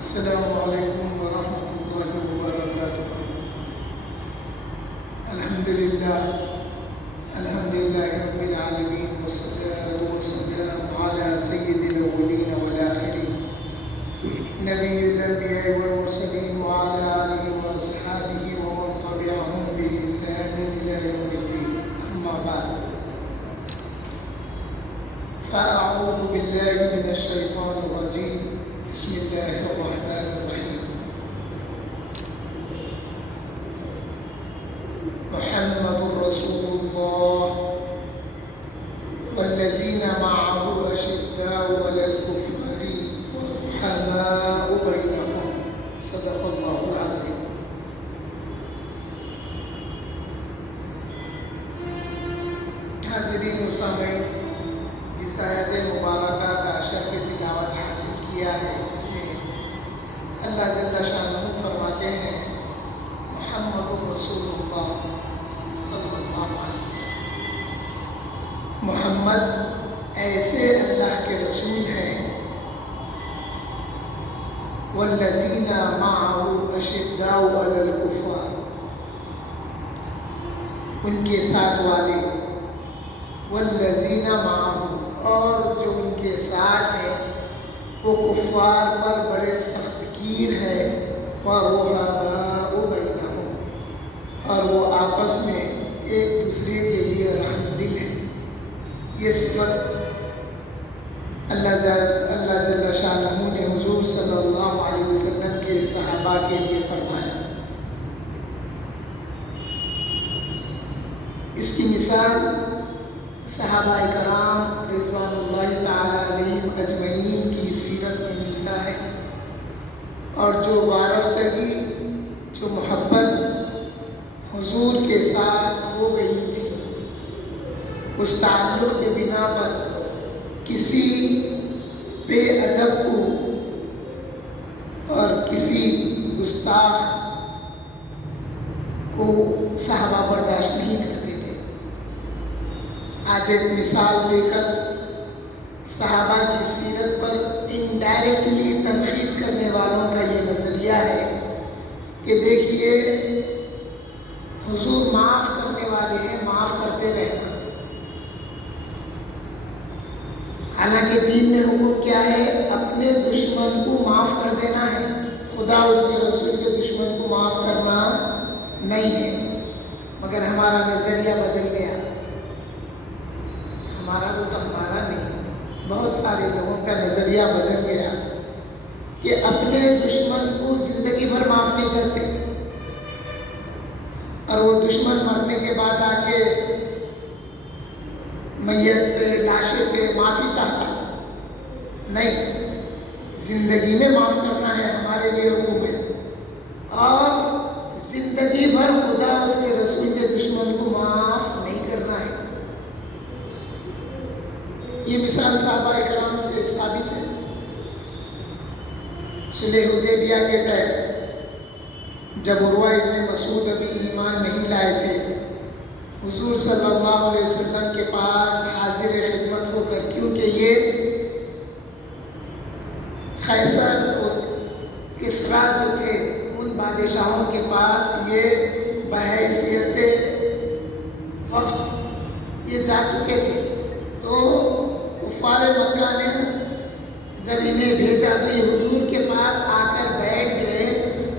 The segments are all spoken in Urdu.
السلام علیکم ورحمۃ اللہ وبرکاتہ۔ الحمدللہ رب العالمین والصلاة والسلام علی سید الاولین والآخرین نبی الانبیاء والمرسلین وعلی آلہ واصحابہ ومن تبعہم بإحسان الی یوم الدین، اما بعد فأعوذ باللہ من الشیطان الرجیم، بسم اللہ الرحمن الرحیم۔ محمد رسول اللہ والذین معه أشداء على الكفار رحماء بینہم، صدق اللہ العظیم۔ حاضرین و سامعین، اس آیت مبارکہ کا شرف تلاوت حاصل کیا ہے، اس میں اللہ جل شانہ فرماتے ہیں محمد رسول اللہ صلی اللہ علیہ وسلم، محمد ایسے اللہ کے رسول ہیں، والذین معه اشداء علی الکفار، ان کے ساتھ والے، والذین معه، اور جو ان کے ساتھ ہیں وہ کفار پر بڑے سخت گیر ہیں، وَرُحَمَاءُ بَيْنَهُمْ، اور وہ آپس میں ایک دوسرے کے لیے رحم دل ہیں۔ یہ صفت اللہ جل شانہ نے حضور صلی اللہ علیہ وسلم کے صحابہ کے لیے فرمایا۔ اس کی مثال صحابہ کرام رضوان اللہ تعالی علیہم اجمعین کی سیرت میں ملتا ہے، اور جو وارفتگی، جو محبت حضور کے ساتھ ہو گئی تھی، اس تعلق کے بنا پر کسی بے ادب کو اور کسی گستاخ کو صحابہ برداشت نہیں کرتے تھے۔ آج ایک مثال دے کر صحابہ کی سیرت پر انڈائریکٹلی تنقید کرنے والوں کا یہ نظریہ ہے کہ دیکھیے حضور معاف کرنے والے ہیں، معاف کرتے رہنا۔ حالانکہ دین میں حکم کیا ہے؟ اپنے دشمن کو معاف کر دینا ہے، خدا اس کے رسول کے دشمن کو معاف کرنا نہیں ہے۔ مگر ہمارا نظریہ بدل گیا، ہمارا وہ تو ہمارا نہیں، بہت سارے لوگوں کا نظریہ بدل گیا کہ اپنے دشمن کو زندگی بھر معاف نہیں کرتے، اور وہ دشمن مرنے کے بعد آ کے میت پہ، لاشے پہ معافی چاہتا نہیں، زندگی میں معاف کرنا ہے ہمارے لیے حکم ہے، اور زندگی بھر خدا اس کے رسول کے دشمن کو معاف نہیں کرنا ہے۔ یہ مثال صحابہ کرام سے ثابت ہے۔ صلح حدیبیہ کے ٹائم جب عروہ ابن مسعود ابھی ایمان نہیں لائے تھے، حضور صلی اللہ علیہ وسلم کے پاس حاضر خدمت ہو کر، کیونکہ یہ قیصر اور کسریٰ جو تھے، ان بادشاہوں کے پاس یہ بحیثیت وفد یہ جا چکے تھے، تو کفار مکہ نے جب انہیں بھیجا تو یہ حضور کے پاس آ کر بیٹھ گئے،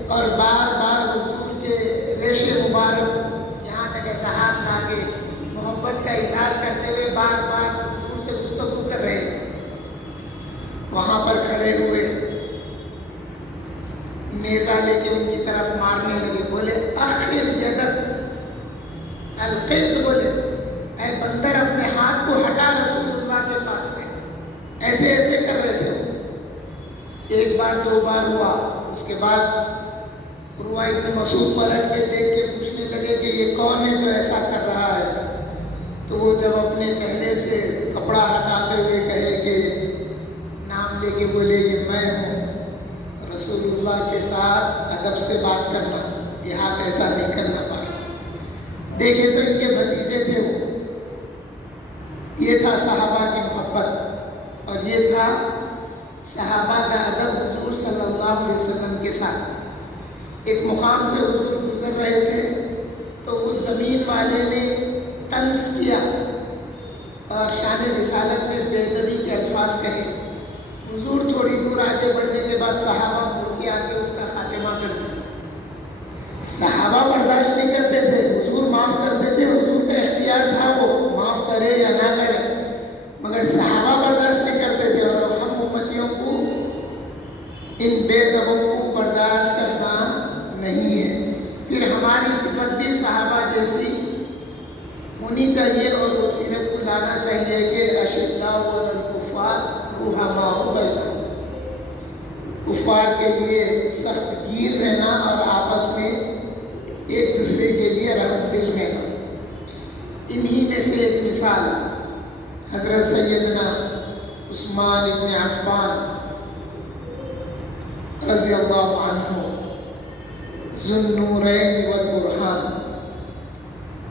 اور بار بار حضور کے ریش مبارک یہاں تک ایسا ہاتھ لا کے محبت کا اظہار کرتے ہوئے بار بار حضور سے گفتگو کر رہے تھے۔ وہاں پر کھڑے ہوئے نیزہ لے کے ان کی طرف مارنے لگے، بولے اخر یدک القلد، بولے اے بندر اپنے ہاتھ کو ہٹا رسول اللہ کے پاس سے، ایسے ایسے کر رہے تھے۔ ایک بار دو بار ہوا، اس کے بعد عروہ ابن مسعود پلٹ کے دیکھ کے پوچھنے لگے کہ یہ کون ہے جو ایسا کر رہا ہے؟ تو وہ جب اپنے چہرے سے کپڑا ہٹاتے ہوئے کہے کہ نام لے کے بولے یہ میں ہوں، رسول اللہ کے ساتھ ادب سے بات کرنا، یہ ہاتھ ایسا نہیں کرنا پڑا۔ دیکھے تو ان کے بھتیجے تھے وہ، یہ تھا صحابہ کی محبت، اور یہ تھا صحابہ کا ادب حضور صلی اللہ اللہ علیہ وسلم کے ساتھ ایک مقام سے حضور گزر رہے تھے تو اس زمین والے نے طنز کیا اور شان رسالت میں بے ادبی کے الفاظ کہے. حضور تھوڑی دور آگے بڑھنے کے بعد صحابہ مڑ کے آ کے اس کا خاتمہ کر دیا. صحابہ برداشت نہیں کرتے تھے, حضور معاف کرتے تھے, حضور کا اختیار تھا وہ معاف کرے یا نہ کرے, مگر صحابہ برداشت نہیں کرتے تھے. اور ہم امتیوں کو ان بے ادبوں کو برداشت کرنا نہیں ہے. پھر ہماری صفت بھی صحابہ جیسی ہونی چاہیے اور وہ سیرت کو لانا چاہیے کہ اشداء علی الکفار رحماء بینہم, کفار کے لیے سخت گیر رہنا اور آپس میں ایک دوسرے کے لیے رحم دل رہنا. انہی میں سے ایک مثال حضرت سیدنا عثمان بن عفان رضی اللہ عنہ ذو النورین والبرہان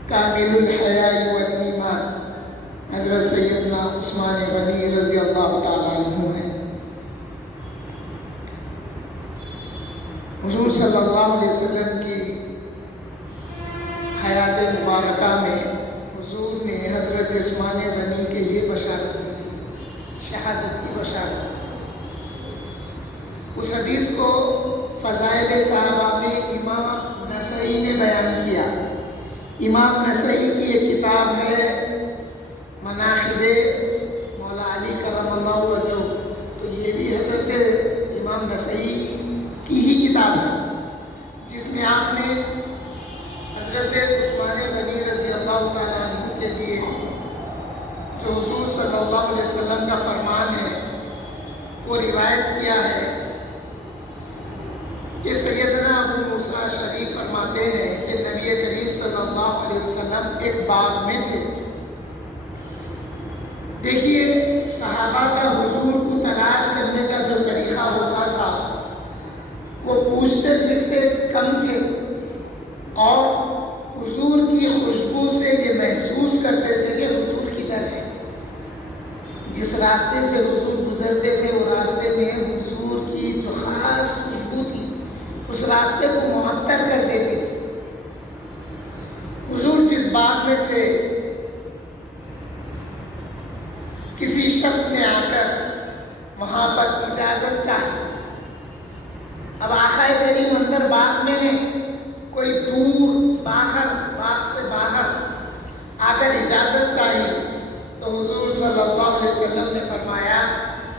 کامل الحیاء والایمان حضرت سیدنا عثمان غنی رضی اللہ تعالیٰ عنہ ہیں. حضور صلی اللہ علیہ وسلم کی حیات مبارکہ میں حضور نے حضرت عثمان غنی کے یہ بشارت دی تھی, شہادت کی بشارت. اس حدیث کو فضائل صحابہ میں امام نسائی نے بیان کیا. امام نسائی کی ایک کتاب ہے مناقب مولا علی کرم اللہ وجہہ, تو یہ بھی حضرت امام نسائی کی ہی کتاب ہے جس میں آپ نے حضرت عثمان غنی رضی اللہ تعالیٰ عنہ کے لیے جو حضور صلی اللہ علیہ وسلم کا فرمان ہے وہ روایت کیا ہے. یہ سیدنا ابو موسیٰ شریف فرماتے ہیں کہ نبی کریم صلی اللہ علیہ وسلم ایک باغ میں تھے. دیکھیے صحابہ کا حضور کو تلاش کرنے کا جو طریقہ ہوتا تھا وہ پوچھتے پھرتے کم تھے اور حضور کی خوشبو سے یہ محسوس کرتے تھے کہ حضور کدھر ہے. جس راستے سے حضور گزرتے تھے وہ راستے میں حضور کی جو خاص خوشبو تھی اس راستے کو معطر کر دیتے تھے. حضور جس باغ میں تھے کسی شخص نے آ کر وہاں پر اجازت چاہی. اب آقا کریم اندر باغ میں ہیں, کوئی دور باہر باغ سے باہر آ کر اجازت چاہی تو حضور صلی اللہ علیہ وسلم نے فرمایا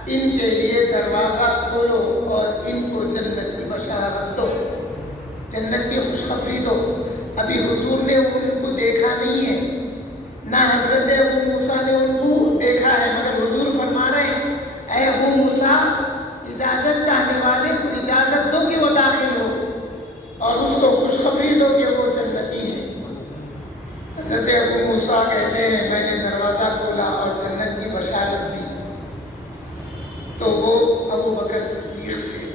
ان کے لیے دروازہ کھولو اور ان کو جنت کی بشارت دو, جنت کی خوشخبری دو. ابھی حضور نے ان کو دیکھا نہیں ہے, نہ حضرت ابو موسیٰ نے ان کو دیکھا ہے, مگر حضور فرما رہے ہیں اے ابو موسیٰ اجازت چاہنے والے کو اجازت دو کہ وہ داخل ہو اور اس کو خوشخبری دو کہ وہ جنتی ہے. حضرت ابو موسیٰ کہتے ہیں میں نے دروازہ کھولا اور جنت کی بشارت دی تو وہ ابو بکر صدیق تھے.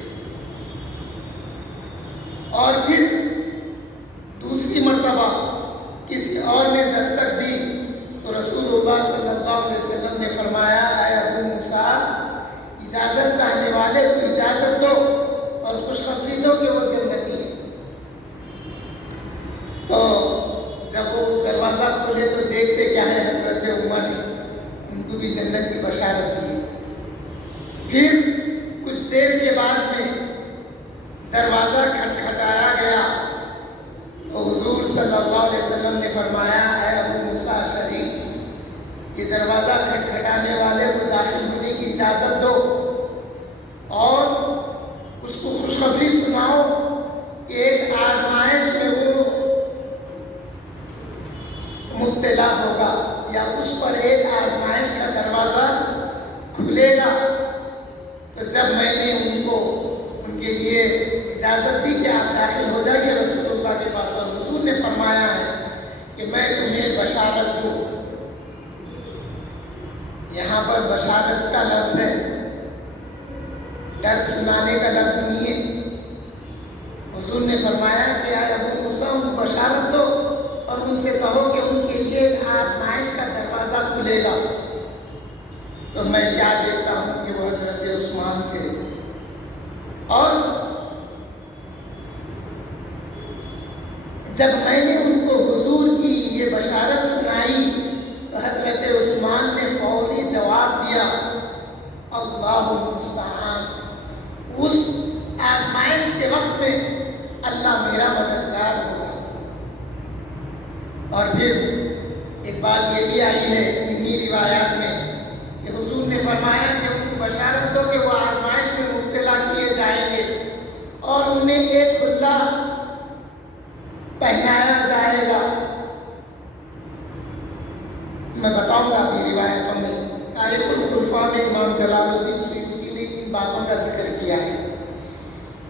اور پھر دوسری مرتبہ کسی اور نے دستک دی تو رسول اللہ صلی اللہ علیہ وسلم نے فرمایا اے ابو موسیٰ اجازت چاہنے والے کو اجازت دو اور خوشخبری دو کہ وہ جنتی ہے. تو جب وہ دروازہ کھولے تو دیکھتے کیا ہے حضرت عمر نے ان کو بھی جنت کی بشارت دی. پھر کچھ دیر کے بعد میں دروازہ کھٹکھٹایا گیا تو حضور صلی اللہ علیہ وسلم نے فرمایا اے ابو موسیٰ شریف یہ دروازہ کھٹکھٹانے والے کو داخل ہونے کی اجازت دو اور اس کو خوشخبری سناؤ کہ ایک آزمائش میں وہ مبتلا ہوگا یا اس پر ایک آزمائش کا دروازہ کھلے گا. تو جب میں نے ان کو ان کے لیے اجازت دی کہ آپ داخل ہو جائیے رسول اللہ کے پاس, اور حضور نے فرمایا ہے کہ میں تمہیں بشارت دوں. یہاں پر بشارت کا لفظ ہے, ڈر سنانے کا لفظ نہیں ہے. حضور نے فرمایا کہ اے ابو موسیٰ ان کو بشارت دو اور ان سے کہو کہ ان کے لیے ایک آزمائش کا دروازہ کھلے گا. تو میں کیا دیکھتا ہوں کہ وہ حضرت عثمان تھے اور جب میں نے ان کو حضور کی یہ بشارت سنائی تو حضرت عثمان نے فوری جواب دیا اللہ المستعان، اس آزمائش کے وقت میں اللہ میرا مددگار ہوگا۔ اور پھر ایک بات یہ بھی آئی ہے انہی روایات میں کہ حضور نے فرمایا کہ ان کو بشارت دو کہ وہ آزمائش میں مبتلا کیے جائیں گے اور انہیں ایک حلہ پہنایا جائے گا۔ میں بتاؤں گا اپنی روایتوں میں، تاریخ الخلفاء میں امام جلال الدین سیوطی نے ان باتوں کا ذکر کیا ہے۔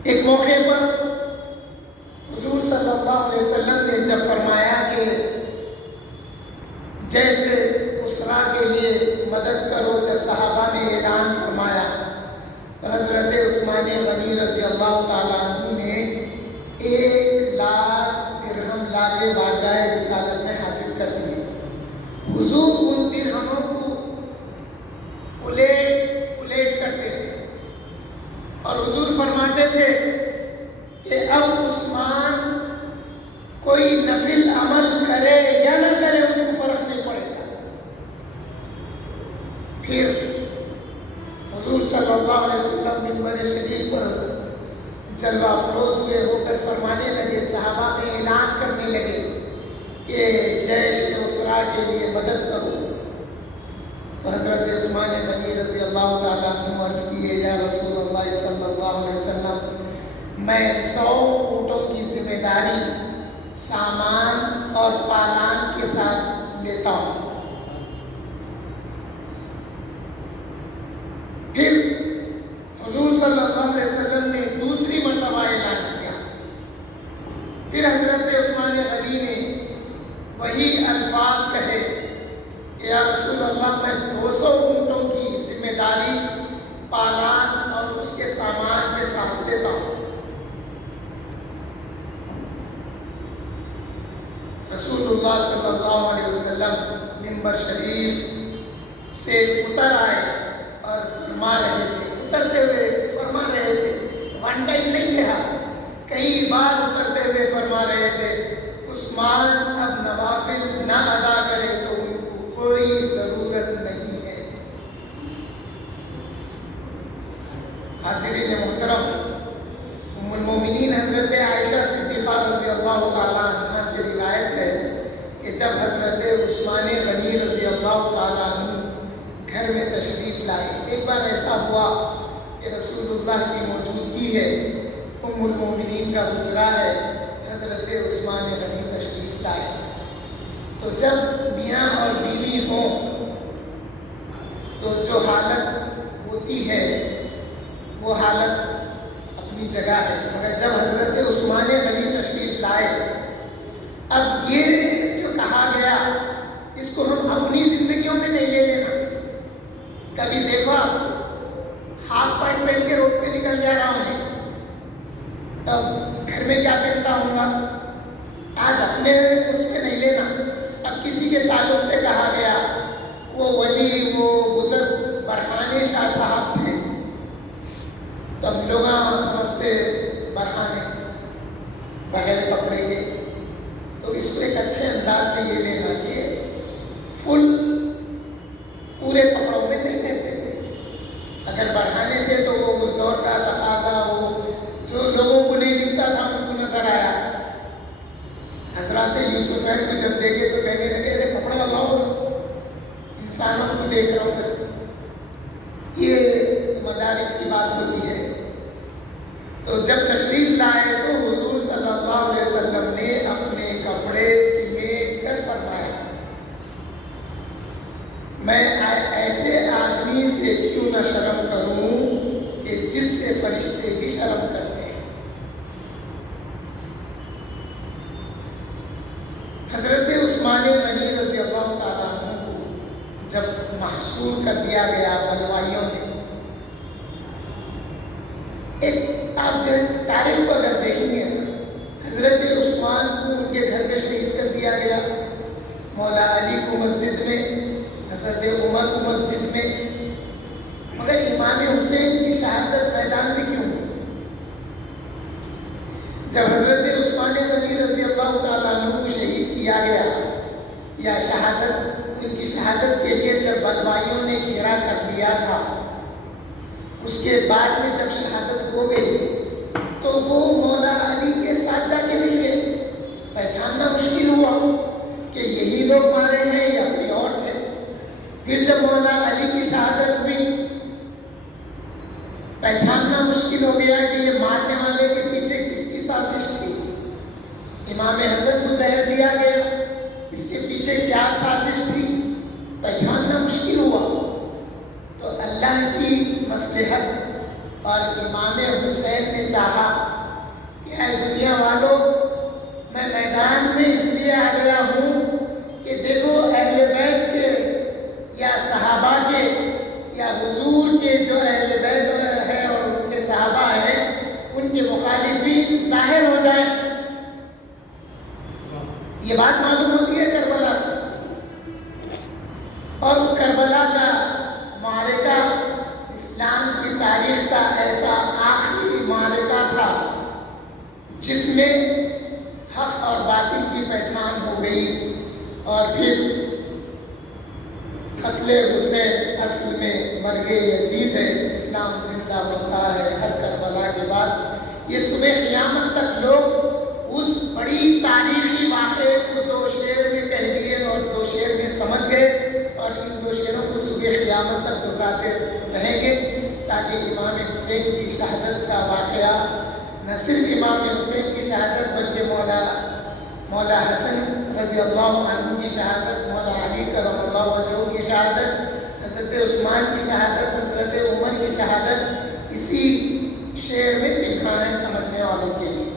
ایک موقع پر حضور صلی اللہ علیہ وسلم نے جب فرمایا کہ جیسے اسرا کے لیے مدد کرو، جب صحابہ نے اعلان فرمایا تو حضرت عثمان غنی رضی اللہ تعالیٰ عنہ نے 1,00,000 درہم لا کے بارگاہ رسالت میں حاصل کر دیے۔ حضور ان درہموں کو الٹ کرتے تھے اور حضور فرماتے تھے کہ اب عثمان کوئی نفل عمل کرے یا نہ کرے ان کو فرق نہیں پڑے گا۔ پھر حضور صلی اللہ علیہ وسلم منبر شریف پر جلوہ افروز ہوئے ہو کر فرمانے لگے، صحابہ میں اعلان کرنے لگے کہ جیش اسرا کے لیے مدد کرو۔ تو حضرت عثمان غنی رضی اللہ تعالیٰ عنہ عرض کیے، یا رسول اللہ صلی اللہ علیہ وسلم، میں 100 اونٹوں کی ذمہ داری سامان اور پالان کے ساتھ لیتا ہوں۔ پھر حضور صلی اللہ علیہ وسلم نے دوسری مرتبہ اعلان کیا۔ پھر حضرت عثمان غنی نے وہی الفاظ کہے کہ یا رسول اللہ، میں 200 اونٹوں کی ذمہ داری پالان اور اس کے سامان کے ساتھ لیتا ہوں۔ رسول اللہ صلی اللہ علیہ وسلم منبر شریف سے اتر آئے اور فرما رہے تھے، اترتے ہوئے فرما رہے تھے، ون ٹائم نہیں کہا، کئی بار اترتے ہوئے فرما رہے تھے، عثمان اب نوافل نہ ادا کرے تو ان کو کوئی ضرورت نہیں ہے۔ حاضرین محترم، ام المومنین حضرت عائشہ صدیقہ رضی اللہ تعالیٰ عنہ سے روایت ہے کہ جب حضرت عثمان غنی رضی اللہ تعالیٰ عنہ گھر میں تشریف لائے، ایک بار ایسا ہوا کہ رسول اللہ کی موجودگی ہے، ام المومنین کا حجرہ ہے، حضرت عثمان غنی تشریف لائے، تو جب میاں اور بیوی ہوں تو جو حالت ہوتی ہے وہ حالت اپنی جگہ ہے، مگر جب حضرت عثمان غنی تشریف لائے، اب یہ جو کہا گیا اس کو ہم اپنی زندگیوں میں نہیں لے لینا۔ کبھی دیکھو آپ ہاف پینٹ پہن کے روڈ پہ نکل جا رہا ہوں، تب گھر میں کیا پہنتا ہوں گا، آج اپنے اس پہ نہیں لینا۔ اب کسی کے تعلق سے کہا گیا وہ ولی، وہ بزرگ برہانے شاہ صاحب تھے، تب لوگ سمجھتے برہانے بغیر پکڑے گے، تو اس کو ایک اچھے انداز میں یہ لینا کہ فل پورے کپڑوں میں نہیں رہتے تھے۔ اگر برہانے تھے تو وہ اس دور کا تقاضا، وہ جو لوگوں کو نہیں دکھتا تھا ان کو نظر آیا۔ حضرات یوسف کو جب دیکھے تو کہنے لگے ارے کپڑا لاؤ، انسانوں کو دیکھ رہا ہوں۔ یہ مدارج کی بات ہوتی ہے۔ تو جب تشریف لائے تو حضور صلی اللہ علیہ وسلم نے اپنے کپڑے سمیٹ کر فرمایا، میں ایسے آدمی سے کیوں نہ شرم کروں کہ جس سے فرشتے بھی شرم کرتے ہیں۔ حضرت عثمان غنی رضی اللہ تعالیٰ عنہ کو جب محصور کر دیا گیا بلوائیوں نے، ایک آپ جو تاریخ کو اگر دیکھیں گے نا، حضرت عثمان کو ان کے گھر میں شہید کر دیا گیا، مولا علی کو مسجد میں، حضرت عمر کو مسجد میں، مگر امام حسین کی شہادت میدان میں کیوں ہوئی؟ جب حضرت عثمان غنی رضی اللہ اللہ تعالیٰ عنہ کو شہید کیا گیا، یا شہادت، ان کی شہادت کے لیے جب بلوائیوں نے گھیرا کر لیا تھا، اس کے بعد میں جب شہادت ہو گئی تو وہ مولا علی کے ساتھ جا کے مل گئے۔ پہچاننا مشکل ہوا کہ یہی لوگ مارے ہیں یا کوئی اور تھے۔ پھر جب مولا علی کی شہادت ہوئی، پہچاننا مشکل ہو گیا کہ یہ مارنے والے کے پیچھے کس کی سازش تھی۔ امام حسن کو زہر دیا گیا، اس کے پیچھے کیا سازش تھی، پہچاننا مشکل ہوا۔ تو اللہ کی مصلحت اور امام حسین نے چاہا کہ اے دنیا والوں، میں میدان میں اس لیے آ گیا ہوں کہ دیکھو اہل بیت کے یا صحابہ کے یا حضور کے جو اہل بیت ہے اور ان کے صحابہ ہیں، ان کے مخالفین ظاہر ہو جائیں۔ یہ بات معلوم ہوتی ہے کربلا سے، اور کربلا کا معرکہ اسلام کی تاریخ کا ایسا آخری معرکہ تھا جس میں حق اور باطل کی پہچان ہو گئی، اور پھر قتل حسین اصل میں مرگ یزید ہے، اسلام زندہ ہوتا ہے ہر کربلا کے بعد۔ یہ صبح قیامت تک لوگ اس بڑی تاریخی واقعے کو دو شعر میں کہہ دیے اور دو شعر میں سمجھ گئے، اور ان دو شعروں کو صبح قیامت تک دہراتے رہیں گے، تاکہ امام حسین کی شہادت کا واقعہ نہ صرف امام حسین کی شہادت بلکہ مولا حسن رضی اللہ عنہ کی شہادت، مولا علی کرم اللہ وجہہ کی شہادت، حضرت عثمان کی شہادت، حضرت عمر کی شہادت اسی شعر میں لکھا ہے سمجھنے والوں کے لیے۔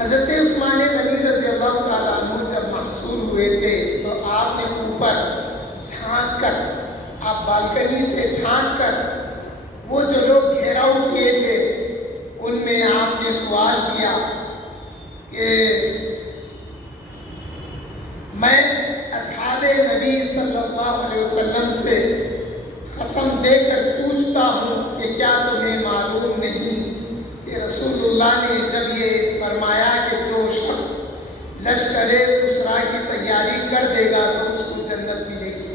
حضرت عثمان غنی رضی اللہ تعالیٰ عنہ جب محصور ہوئے تھے تو آپ نے اوپر جھانک کر، آپ بالکنی سے جھانک کر وہ جو لوگ گھیراؤ کیے تھے ان میں آپ نے سوال کیا کہ میں اصحاب نبی صلی اللہ علیہ وسلم سے قسم دے کر پوچھتا ہوں کہ کیا تمہیں معلوم نہیں کہ رسول اللہ نے جب یہ فرمایا کہ جو شخص لشکر اسرا کی تیاری کر دے گا تو اس کو جنت ملے گی،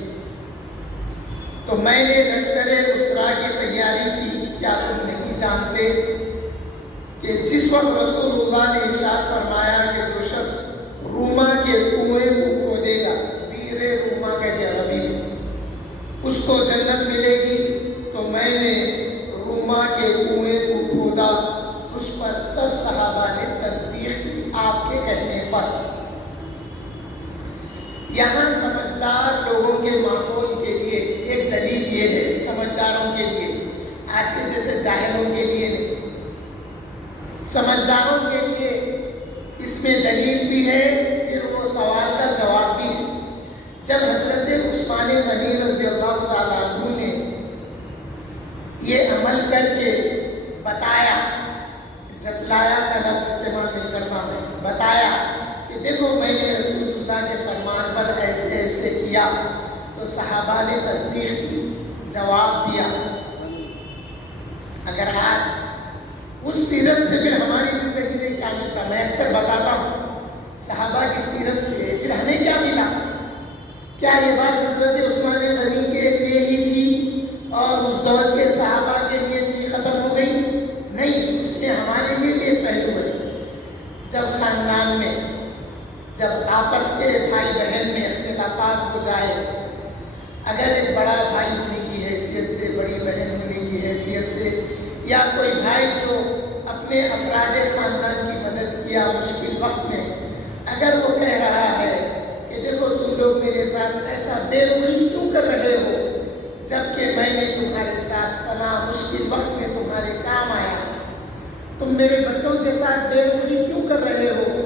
تو میں نے لشکر اسرا کی تیاری کی، کیا تم نہیں جانتے کہ جس وقت رسول اللہ نے ارشاد فرمایا کہ جو شخص روما کے کنویں کو کھودے گا، بیر روما کہتے ہیں عربی میں، اس کو جنت ملے گی، تو میں نے روما کے کنویں کو کھودا، اس پر سب صحابہ نے تصدیق کی آپ کے کہنے پر۔ یہاں سمجھدار لوگوں کے ماحول کے لیے ایک دلیل یہ ہے، سمجھداروں کے لیے، آج کے جیسے جاہلوں کے لیے نہیں، سمجھداروں کے لیے اس میں دلیل بھی ہے، پھر وہ سوال کا جواب بھی ہے۔ جب حضرت عثمان غنی رضی اللہ تعالیٰ عنہ نے یہ عمل کر کے بتایا، جتلایا کا لفظ استعمال نہیں کرتا میں، بتایا کہ دیکھو میں نے رسول اللہ کے فرمان پر ایسے ایسے کیا، تو صحابہ نے تصدیق کی، جواب دیا۔ اگر آج اس سیرت سے پھر ہماری زندگی میں کیا ملتا، میں اکثر بتاتا ہوں صحابہ کی سیرت سے پھر ہمیں کیا ملا؟ کیا یہ بات حضرت عثمان غنی کے لیے ہی تھی اور اس دور کے صحابہ کے لیے تھی، ختم ہو گئی؟ نہیں، اس میں ہمارے لیے بھی ایک پہلو ہے۔ جب خاندان میں، جب آپس کے بھائی بہن میں اختلافات ہو جائے، اگر ایک بڑا بھائی ہونے کی حیثیت سے، بڑی بہن ہونے کی حیثیت سے، یا کوئی بھائی جو اپنے افراد خاندان کی مدد کیا مشکل وقت میں، اگر وہ کہہ رہا ہے کہ دیکھو تم لوگ میرے ساتھ ایسا بے رخی کیوں کر رہے ہو جبکہ میں نے تمہارے ساتھ فلاں مشکل وقت میں تمہارے کام آیا، تم میرے بچوں کے ساتھ بے رخی کیوں کر رہے ہو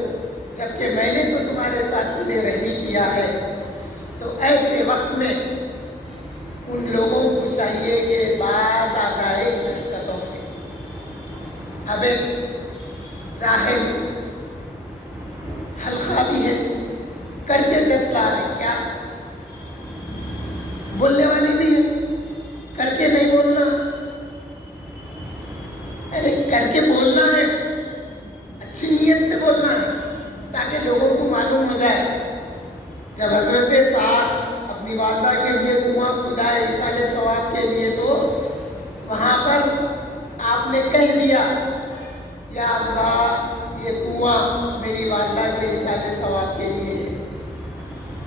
جبکہ میں نے تو تمہارے ساتھ صلح رحمی کیا ہے، تو ایسے وقت میں ان لوگوں کو چاہیے کہ باز آ جائے حقیقتوں سے۔ اب ایک جاہل حلقہ بھی ہے، کر کے جتلا ہے، کیا بولنے والی بھی ہے، کر کے نہیں بولنا، ارے کر کے بولنا ہے، اچھی اچھی نیت سے بولنا ہے تاکہ لوگوں کو معلوم ہو جائے. جب حضرت سعد اپنی والدہ کے لیے کنواں کھدائے ایصال ثواب کے لیے تو وہاں پر آپ نے کہہ دیا یا اللہ یہ کنواں میری والدہ کے ایصال ثواب کے لیے ہے.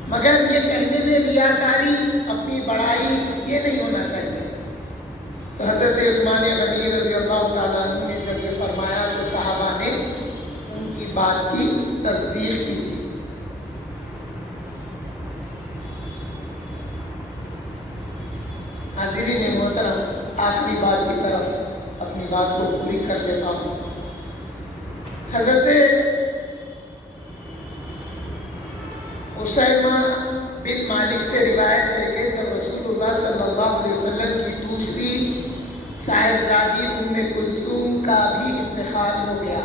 مگر یہ کہنے میں ریاکاری اپنی بڑائی یہ نہیں ہونا چاہیے. تو حضرت عثمان غنی رضی اللہ تعالیٰ عنہ نے جب یہ فرمایا تو صحابہ نے ان کی بات کی تصدیق کی تھی. حاضرین محترم، آخری بات کی طرف اپنی بات کو پوری کر دیتا ہوں. حضرت اسامہ بن مالک سے روایت ہے کہ جب رسول اللہ صلی اللہ علیہ وسلم کی دوسری صاحبزادی ام کلثوم کا بھی انتقال ہو گیا،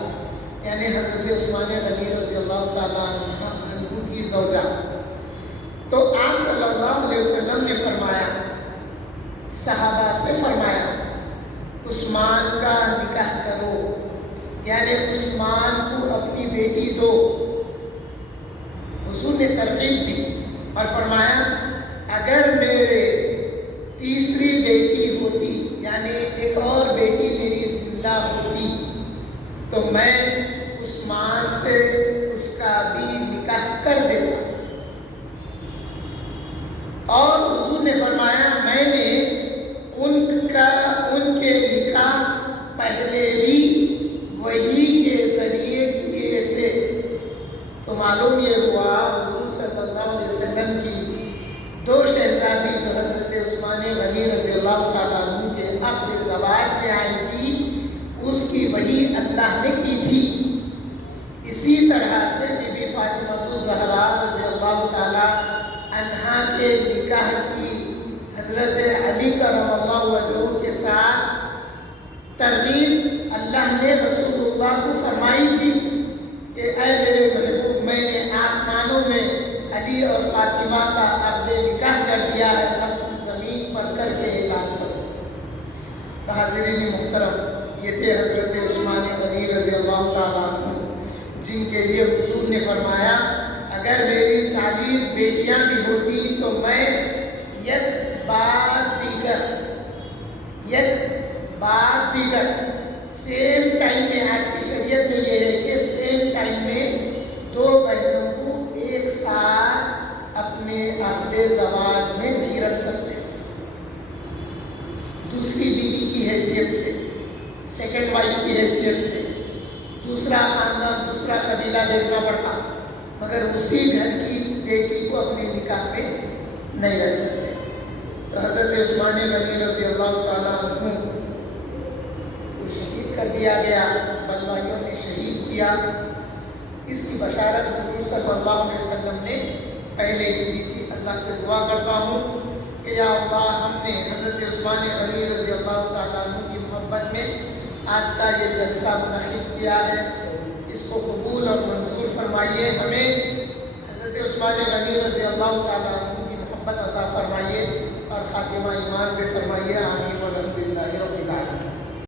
یعنی حضرت عثمان غنی رضی اللہ تعالیٰ عنہ کی زوجہ، تو آپ صلی اللہ علیہ وسلم نے فرمایا، صحابہ سے فرمایا عثمان کا نکاح کرو، یعنی عثمان کو اپنی بیٹی دو. حضور نے ترغیب دی اور فرمایا اگر میرے تیسری بیٹی ہوتی یعنی ایک اور بیٹی میری زندہ ہوتی تو میں عثمان سے اس کا بھی نکاح کر دیتا. اور حضور نے فرمایا میں نے ان کے نکاح پہلے بھی وہی کے ذریعے کیے تھے. تو معلوم یہ ہوا حضور صلی اللہ علیہ وسلم کی دو شہزادی جو حضرت عثمان غنی رضی اللہ تعالیٰ عنہ کے عقد زواج میں آئی تھی اس کی وہی اللہ نے کی تھی. اسی طرح سے بی بی فاطمہ الزہرا رضی اللہ تعالیٰ عنہا کے نکاح کی حضرت علی کرم اللہ وجہہ کے ساتھ ترغیب اللہ نے رسول اللہ کو فرمائی تھی کہ اے میرے محبوب میں نے آسمانوں میں علی اور فاطمہ کا عقد نکاح کر دیا ہے، اب تم زمین پر کر کے اعلان کرو. حاضرین محترم، یہ تھے حضرت عثمان غنی رضی اللہ تعالیٰ عنہ جن کے لیے حضور نے فرمایا اگر میری 40 بیٹیاں بھی ہوتی تو میں یک بعد دیگر سیم ٹائم میں، آج کی شریعت میں یہ ہے کہ سیم ٹائم میں دو بہنوں کو ایک ساتھ اپنے عقد زواج میں نہیں رکھ سکتے. دوسری بیوی کی حیثیت سے، سیکنڈ وائف کی حیثیت سے دوسرا خاندان دوسرا قبیلہ دیکھنا پڑتا، مگر اسی گھر کی بیٹی کو اپنے نکاح پہ نہیں رکھ سکتے. تو حضرت عثمان غنی رضی اللہ تعالیٰ عنہ کو شہید کر دیا گیا، بلوائیوں نے شہید کیا. اس کی بشارت حضور صلی اللہ علیہ وسلم نے پہلے ہی دی تھی. اللہ سے دعا کرتا ہوں کہ یا اللہ ہم نے حضرت عثمان غنی رضی اللہ تعالیٰ عنہ کی محبت میں آج کا یہ جلسہ منعقد کیا ہے، اس کو قبول اور منظور فرمائیے. ہمیں حضرت عثمان غنی رضی اللہ تعالیٰ عنہ کی محبت عطا فرمائیے اور خاتمہ ایمان پہ فرمائیے. آمین.